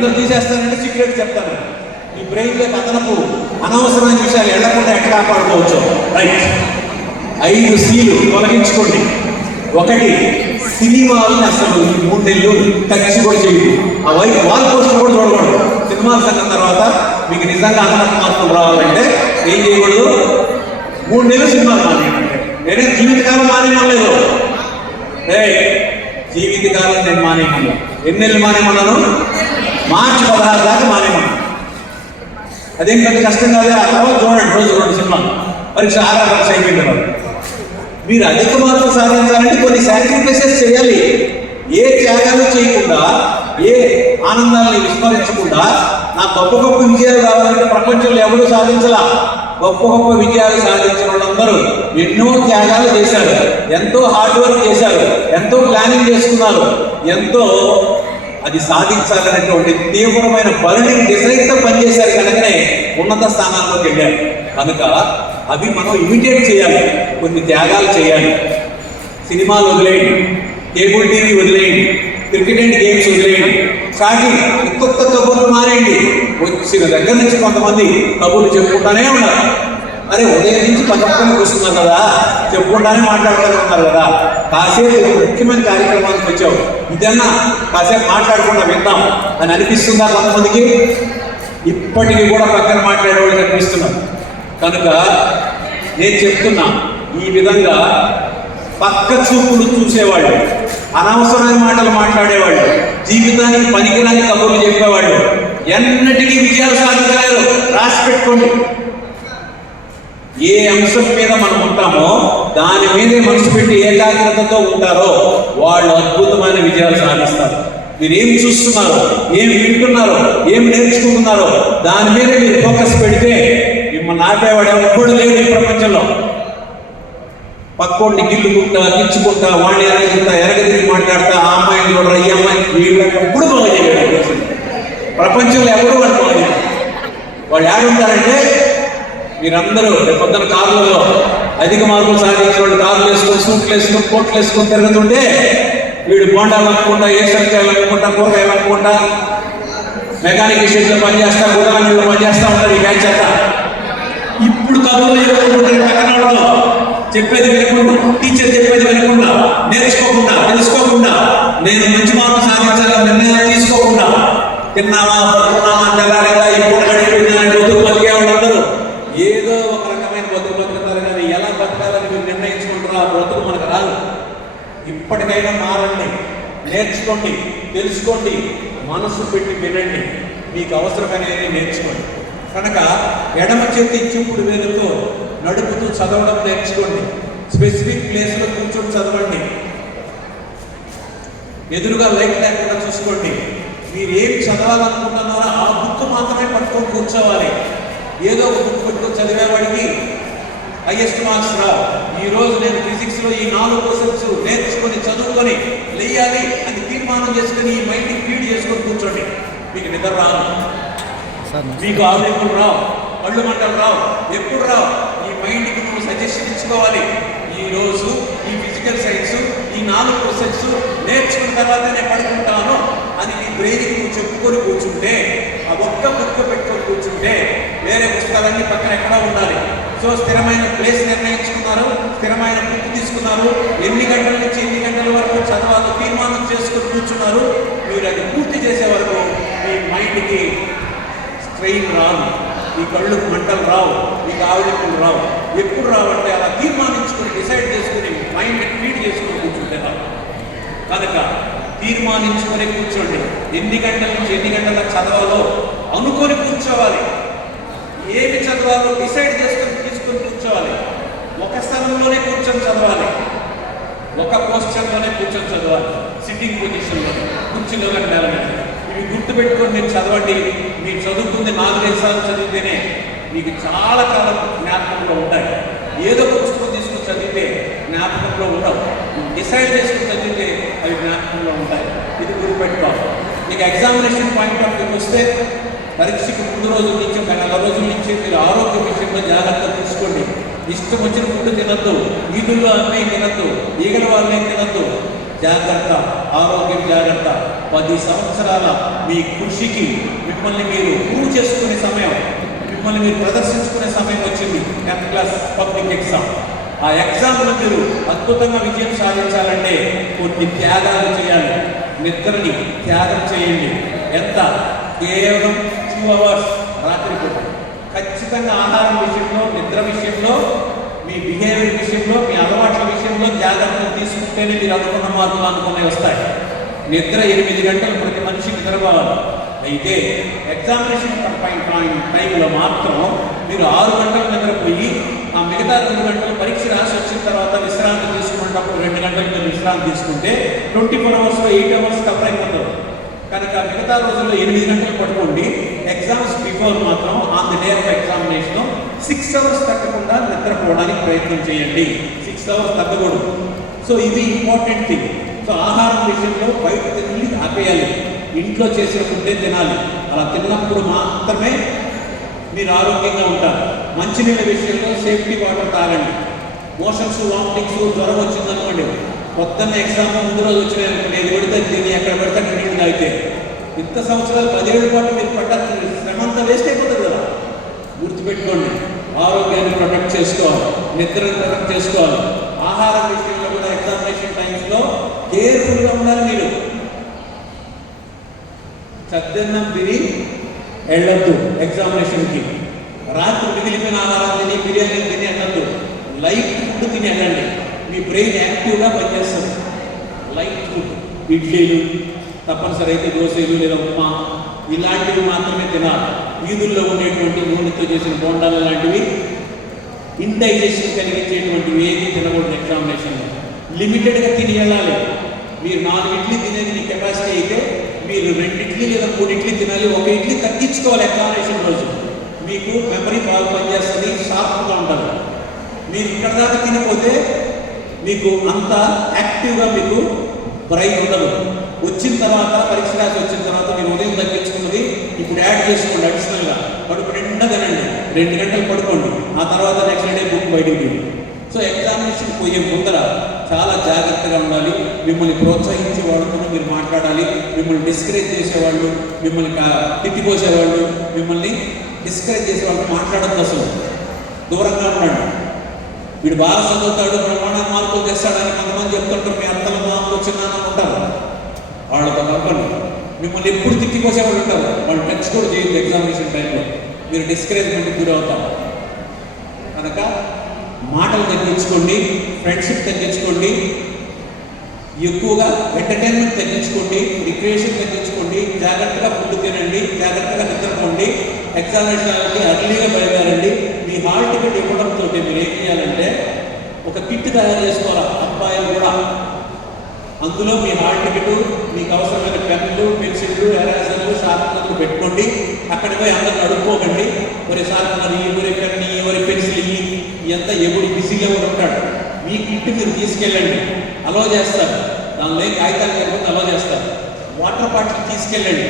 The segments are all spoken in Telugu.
అందరూ తీసేస్తానంటే సీక్రెట్ చెప్తాను. మీ బ్రెయిన్లో అదనపు అనవసరమైన విషయాలు వెళ్లకుండా ఎట్లా కాపాడుకోవచ్చు. రైట్, 5 Cలు తొలగించుకోండి. 1, సినిమాలని అసలు 3 నెలలు టచ్ కూడా చేయదు. ఆ వాల్ పోస్టర్ కూడా చూడకూడదు. సినిమాల సంగతి తర్వాత మీకు నిజంగా అదనపు మార్పులు రావాలంటే ఏం చేయకూడదు, 3 నెలలు సినిమాలు మానేయండి. నేనే జీవితకాలం మానేయలేదు. జీవితకాలం నేను మానేయమన్నాను. ఎన్ని నెలలు మానేయమన్నాను? మార్చి 16 దాకా మానేయమన్నాను. అదేం పెద్ద కష్టం కాదు. ఆ తర్వాత చూడండి, రోజు 2 సినిమాలు. పరీక్ష 6 పరీక్ష అయిపోయింది కదా. మీరు అధిక మార్కులు సాధించాలంటే కొన్ని సాక్రిఫైసెస్ చేయాలి. ఏ త్యాగాలు చేయకుండా, ఏ ఆనందాన్ని విస్మరించకుండా, నా గొప్ప గొప్ప విజయాలు కావాలంటే ప్రపంచంలో ఎవరు సాధించలా. గొప్ప గొప్ప విజయాలు సాధించిన వాళ్ళందరూ ఎన్నో త్యాగాలు చేశారు, ఎంతో హార్డ్ వర్క్ చేశారు, ఎంతో ప్లానింగ్ చేసుకున్నారు, ఎంతో అది సాధించాలనేటువంటి తీవ్రమైన బర్నింగ్ డిజైన్తో పనిచేశారు. కనుకనే ఉన్నత స్థానాల్లోకి వెళ్ళారు. కనుక అవి మనం ఇమిటేట్ చేయాలి, కొన్ని త్యాగాలు చేయాలి. సినిమాలు వదిలేయండి, కేబుల్ టీవీ వదిలేయండి, క్రికెట్ అండ్ గేమ్స్ వదిలేయండి, షాకింగ్ కొత్త కబుర్లు మానేయండి. వచ్చిన దగ్గర నుంచి కొంతమంది కబుర్లు చెప్పుకుంటానే ఉన్నారు. అరే ఉదయం నుంచి పక్కన కూర్చున్నారు కదా, చెప్పుకుంటానే మాట్లాడుతూనే ఉన్నారు కదా. కాసేపు ముఖ్యమైన కార్యక్రమానికి వచ్చావు, ఇదన్నా కాసేపు మాట్లాడకుండా విందాం అని అనిపిస్తుందా కొంతమందికి? ఇప్పటికీ కూడా పక్కన మాట్లాడేవాళ్ళు కనిపిస్తున్నారు. కనుక నేను చెప్తున్నా, ఈ విధంగా పక్క చూపులు చూసేవాళ్ళు, అనవసరమైన మాటలు మాట్లాడేవాళ్ళు, జీవితానికి పనికిరాని కబుర్లు చెప్పేవాళ్ళు ఎన్నటికీ విజయాలు సాధించలేరు. రాసి పెట్టుకోండి. ఏ అంశం మీద మనం ఉంటామో దాని మీదే మనసు పెట్టి ఏకాగ్రతతో ఉంటారో వాళ్ళు అద్భుతమైన విజయాలు సాధిస్తారు. మీరు ఏం చూస్తున్నారో, ఏం వింటున్నారో, ఏం నేర్చుకుంటున్నారో దాని మీద మీరు ఫోకస్ పెడితే మిమ్మల్ని ఆపేవాడు ఎప్పుడు లేడు ఈ ప్రపంచంలో. పక్కోడిని గిల్లుకుంటా, గిచ్చుకుంటా, వాడిని ఎరగదిరిగి మాట్లాడతా, ఆ అమ్మాయిని చూడరా, ఈ అమ్మాయిని వీళ్ళకి ఎప్పుడు బాగోలేదు. ప్రపంచంలో ఎవరు వాళ్ళు బాగోలేదు. వాళ్ళు ఏడుంటారంటే మీరందరూ పొద్దున కార్లలో అధిక మార్కులు సాధించే వాళ్ళు కార్లు వేసుకొని, సూట్లు వేసుకొని, కోట్లు వేసుకొని తిరుగుతుంటే వీడు బోండాలు అమ్ముకుంటా, ఏసరికాయలు అమ్ముకుంటా, కూరగాయలు అమ్ముకుంటా, మెకానిక్ స్టేషన్లో పనిచేస్తా, గుడాలలో పనిచేస్తా ఉంటారు ఈ బ్యాచ్ అంతా. ఇప్పుడు కబుర్లు చెప్పుకుంటారు పక్కన వాళ్ళతో, చెప్పేది వినకుండా, టీచర్ చెప్పేది వినకుండా, నేర్చుకోకుండా, తెలుసుకోకుండా, నేను మంచి మార్కులు సాధించాలని నిర్ణయాలు తీసుకోకుండా, తిన్నామా పడుకున్నామా తెల్లారేలా ఇప్పుడు గడిపోయిందని బతుకు బతికే వాళ్ళందరూ ఏదో ఒక రకమైన బతుకు బతుకుతారు. కానీ ఎలా బతకాలని మీరు నిర్ణయించుకుంటారో ఆ బ్రతుకు మనకు రాదు. ఇప్పటికైనా మారండి, నేర్చుకోండి, తెలుసుకోండి, మనసు పెట్టి వినండి, మీకు అవసరమైనవి నేర్చుకోండి. కనుక ఎడమ చేతి చూపుడు వేలుతో నడుపుతూ చదవడం నేర్చుకోండి. స్పెసిఫిక్ ప్లేస్లో కూర్చొని చదవండి. ఎదురుగా లైట్ లేకుండా చూసుకోండి. మీరు ఏం చదవాలనుకుంటున్నారో ఆ బుక్ మాత్రమే పట్టుకొని కూర్చోవాలి. ఏదో ఒక బుక్ పట్టుకొని చదివేవాడికి హైయెస్ట్ మార్క్స్ రావు. ఈరోజు నేను ఫిజిక్స్లో ఈ 4 క్వశ్చన్స్ నేర్చుకొని చదువుకొని లేయాలి అని తీర్మానం చేసుకొని ఈ మైండ్ని ఫీడ్ చేసుకొని కూర్చోండి. మీకు నిద్ర రాదు, మీకు ఆలోచనలు రావు, కళ్ళు మంటలు రావు, ఎప్పుడు రావు. ఈ మైండ్కి నువ్వు సజెషన్ ఇచ్చుకోవాలి. ఈరోజు ఈ ఫిజికల్ సైన్స్ ఈ 4 క్వశ్చన్స్ నేర్చుకున్న తర్వాత నేను పడుకుంటాను అని నీ బ్రెయిన్కి నువ్వు చెప్పుకొని కూర్చుంటే, ఆ ఒక్క బుక్ పెట్టుకొని కూర్చుంటే, వేరే పుస్తకాలన్నీ పక్కన ఎక్కడా ఉండాలి. సో స్థిరమైన ప్లేస్ నిర్ణయించుకున్నారు, స్థిరమైన బుక్ తీసుకున్నారు, ఎన్ని గంటల నుంచి ఎన్ని గంటల వరకు చదవాలో తీర్మానం చేసుకొని కూర్చున్నారు. మీరు అది పూర్తి చేసే వరకు మీ మైండ్కి స్ట్రెయిన్ రాదు, ఈ కళ్ళు మంటలు రావు, మీకు ఆవిడకులు రావు. ఎప్పుడు రావంటే అలా తీర్మానించుకొని డిసైడ్ చేసుకుని మైండ్ ఫీడ్ చేసుకుని కూర్చుంటే రావు. కనుక తీర్మానించుకొని కూర్చోండి. ఎన్ని గంటల నుంచి ఎన్ని గంటలకు చదవాలో అనుకొని కూర్చోవాలి. ఏమి చదవాలో డిసైడ్ చేసుకొని తీసుకొని కూర్చోవాలి. ఒక స్థలంలోనే కూర్చొని చదవాలి, ఒక పొజిషన్లోనే కూర్చొని చదవాలి, సిట్టింగ్ పొజిషన్లో, కుర్చీలో కానీ నేల మీద. ఇవి గుర్తుపెట్టుకొని మీరు చదవండి. మీరు చదువుకుంది 4-5 సార్లు చదివితేనే మీకు చాలా కాలం జ్ఞాపకంలో ఉంటాయి. ఏదో పుస్తకం తీసుకుని చదివితే జ్ఞాపకంలో ఉండవు. డిసైడ్ చేసుకుని చదివితే అవి జ్ఞాపకంలో ఉంటాయి. ఇది గుర్తుపెట్టుకోవాలి. మీకు ఎగ్జామినేషన్ పాయింట్ ఆఫ్ వ్యూకి వస్తే పరీక్షకు ముందు రోజుల నుంచి ఒక 4 రోజుల నుంచి మీరు ఆరోగ్య విషయంలో జాగ్రత్త తీసుకోండి. ఇష్టం వచ్చిన ఫుడ్ తినద్దు, వీధుల్లో అన్నీ తినద్దు, ఈగల వాళ్ళే తినద్దు, జాగ్రత్త, ఆరోగ్యం జాగ్రత్త. 10 సంవత్సరాల మీ కృషికి మిమ్మల్ని మీరు ప్రూవ్ చేసుకునే సమయం, మిమ్మల్ని మీరు ప్రదర్శించుకునే సమయం వచ్చింది. 10th class public exam. ఆ ఎగ్జామ్లో మీరు అద్భుతంగా విజయం సాధించాలంటే కొన్ని త్యాగాలు చేయాలి. నిద్రని త్యాగం చేయండి. ఎంత? కేవలం 2 hours రాత్రిపూట. ఖచ్చితంగా ఆహారం విషయంలో, నిద్ర విషయంలో, మీ బిహేవియర్ విషయంలో, మీ అలవాట్ల విషయంలో జాగ్రత్తలు తీసుకుంటేనే మీరు అనుకున్న మార్పులు అనుకునే వస్తాయి. నిద్ర 8 గంటలు ప్రతి మనిషికి నిద్రపోవాలి. అయితే ఎగ్జామినేషన్ టైంలో మాత్రం మీరు 6 గంటలు నిద్రపోయి ఆ మిగతా 2 గంటలు పరీక్ష రాసి వచ్చిన తర్వాత విశ్రాంతి తీసుకున్నప్పుడు 2 గంటలు మీరు విశ్రాంతి తీసుకుంటే 24 అవర్స్లో 8 అవర్స్ కవర్ అయిపోతారు. కనుక మిగతా రోజుల్లో 8 గంటలు పడుకోండి. ఎగ్జామ్స్ బిఫోర్ మాత్రం on the day of examination 6 hours తగ్గకుండా నిద్రపోవడానికి ప్రయత్నం చేయండి. 6 అవర్స్ తగ్గకూడదు. సో ఇది ఇంపార్టెంట్ థింగ్. సో ఆహారం విషయంలో బయట తిని ఆపేయాలి. ఇంట్లో చేసిన ఫుడ్డే తినాలి. అలా తిన్నప్పుడు మాత్రమే మీరు ఆరోగ్యంగా ఉంటారు. మంచినీళ్ళ విషయంలో సేఫ్టీ వాటర్ తాగండి. మోషన్స్, వామిటింగ్స్, జ్వరం వచ్చిందనుకోండి, పొద్దున్న ఎగ్జామ్ ముందు రోజు వచ్చినాయనుకోండి, ఏది పడితే తిని ఎక్కడ పడితే అక్కడ నీళ్ళు తాగితే ఇంత సంవత్సరాలు 10 ఏళ్ళ పాటు మీరు శ్రమంతా వేస్ట్ అయిపోతుంది కదా. గుర్తుపెట్టుకోండి, ఆరోగ్యాన్ని ప్రొటెక్ట్ చేసుకోవాలి, నిద్రను ప్రొటెక్ట్ చేసుకోవాలి. ఆహారం విషయంలో కూడా ఎగ్జామినేషన్ టైమ్స్లో కేర్ఫుల్గా ఉండాలి. మీరు చద్దన్నం తిని వెళ్ళొద్దు ఎగ్జామినేషన్కి. రాత్రి మిగిలిపోయిన ఆహారం తిని, బిర్యానీ తిని వెళ్ళొద్దు. లైట్ ఫుడ్ తిని వెళ్ళండి. మీ బ్రెయిన్ యాక్టివ్గా పనిచేస్తుంది. లైట్ ఫుడ్, ఇడ్లీలు, తప్పనిసరి అయితే దోశలు లేదా ఉప్మా ఇలాంటివి మాత్రమే తినాలి. వీధుల్లో ఉండేటువంటి నూనెతో చేసిన బోండాలు లాంటివి, ఇండైజెషన్ కలిగించేటువంటివి ఏది తినకూడదు. ఎగ్జామినేషన్లో లిమిటెడ్గా తిని వెళ్ళాలి. మీరు 4 ఇడ్లీ తినేది మీ కెపాసిటీ అయితే మీరు 2 ఇడ్లీ లేదా 3 ఇడ్లీ తినాలి. 1 ఇడ్లీ తగ్గించుకోవాలి ఎగ్జామినేషన్ రోజు. మీకు మెమరీ బాగా పనిచేస్తుంది, షార్ప్గా ఉంటుంది. మీరు ఇక్కడ దాకా తినిపోతే మీకు అంత యాక్టివ్గా మీకు బ్రెయిన్ ఉండదు. వచ్చిన తర్వాత పరీక్ష రాసి వచ్చిన తర్వాత మీరు ఉదయం తగ్గించుకున్నది ఇప్పుడు యాడ్ చేసుకోండి. అడిషనల్గా కడుపు నిండా తినండి. 2 గంటలు పడుకోండి. ఆ తర్వాత నెక్స్ట్ డే బుక్ బయటికి తీయండి. సో ఎగ్జామినేషన్ పోయే ముందర చాలా జాగ్రత్తగా ఉండాలి. మిమ్మల్ని ప్రోత్సహించే వాళ్ళతో మీరు మాట్లాడాలి. మిమ్మల్ని డిస్కరేజ్ చేసేవాళ్ళు, మిమ్మల్ని తిట్టిపోసేవాళ్ళు, మిమ్మల్ని డిస్కరేజ్ చేసేవాళ్ళు మాట్లాడద్దు. అసలు దూరంగా ఉండండి. వీడు బాగా చదువుతాడు, ప్రమాణ మార్కులు తెస్తాడని కొంతమంది చెప్తుంటారు. మీ అత్తల మార్కులు వచ్చిందని ఉంటారు. వాళ్ళతో కలపండి. మిమ్మల్ని ఎప్పుడు తిట్టిపోసేవాళ్ళు ఉంటారు. వాళ్ళు టచ్ కూడా చేయొద్దు ఎగ్జామినేషన్ టైంలో. మీరు డిస్కరేజ్మెంట్కి గురవుతారు. కనుక మాటలు తగ్గించుకోండి, ఫ్రెండ్షిప్ తగ్గించుకోండి, ఎక్కువగా ఎంటర్టైన్మెంట్ తగ్గించుకోండి, రిక్రియేషన్ తగ్గించుకోండి, జాగ్రత్తగా ఫుడ్ తినండి, జాగ్రత్తగా నిద్రపోండి. ఎగ్జామినేషన్కి అర్లీగా బయలుదేరండి. మీ హాల్ టికెట్ ఇవ్వడంతో మీరు ఏం చేయాలంటే ఒక కిట్ తయారు చేసుకోవాలి. అబ్బాయిలు కూడా అందులో మీ హాల్ టికెట్, మీకు అవసరమైన పెన్నులు, పెన్సిళ్ళు, ఎరేజర్లు, షార్ప్నర్లు పెట్టుకోండి. అక్కడ పోయి అందరిని అడుక్కోకండి. ఒరే షార్ప్నర్ ఇవి, ఒరే పెన్ ఇవి, ఒరే పెన్సిల్ ఇవి, ఇదంతా ఎప్పుడు బిజీగా ఉంటాడు. మీ కిట్ మీరు తీసుకెళ్ళండి, అలో చేస్తారు. దానిలో కాగితాలు లేకపోతే అలో చేస్తారు. వాటర్ బాటిల్ తీసుకెళ్ళండి,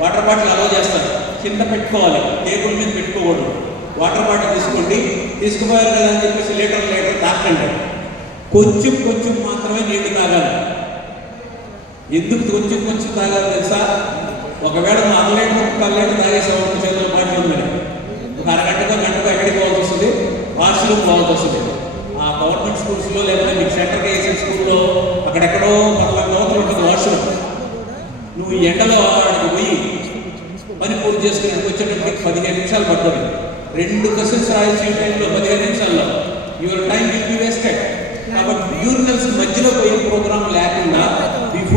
వాటర్ బాటిల్ అలో చేస్తారు. కింద పెట్టుకోవాలి, టేబుల్ మీద పెట్టుకోకూడదు. వాటర్ బాటిల్ తీసుకోండి. తీసుకుపోయారు కదా అని చెప్పేసి లీటర్ తాకండి. కొంచెం కొంచెం మాత్రమే నీళ్లు తాగాలి. ఎందుకు కొంచెం కొంచెం తాగాలి తెలుసా? ఒకవేళ 4 లీటర్ 1 లీటర్ తాగేసేవాళ్ళు చేతుల్లో బాటిల్ ఉందని ఒక అరగంటకో గంటకో ఎక్కడికి పోవాల్సి వస్తుంది? వాష్రూమ్ పోవాల్సి వస్తుంది. ఆ గవర్నమెంట్ స్కూల్స్లో లేకపోతే మీకు సెంటర్కి వేసే స్కూల్లో అక్కడెక్కడో 10 లోపల ఉంటుంది వాష్రూమ్. నువ్వు ఎండలో ఆడికి పోయి పని పూర్తి చేసుకుని వచ్చేటప్పటికి 15 నిమిషాలు పడుతుంది. 2 క్వశ్చన్స్ రాయాల్సిన టైంలో 15 నిమిషాల్లో your time will be wasted. కాబట్టి యూరినల్స్ మధ్యలో పోయే ప్రోగ్రాం లేకుండా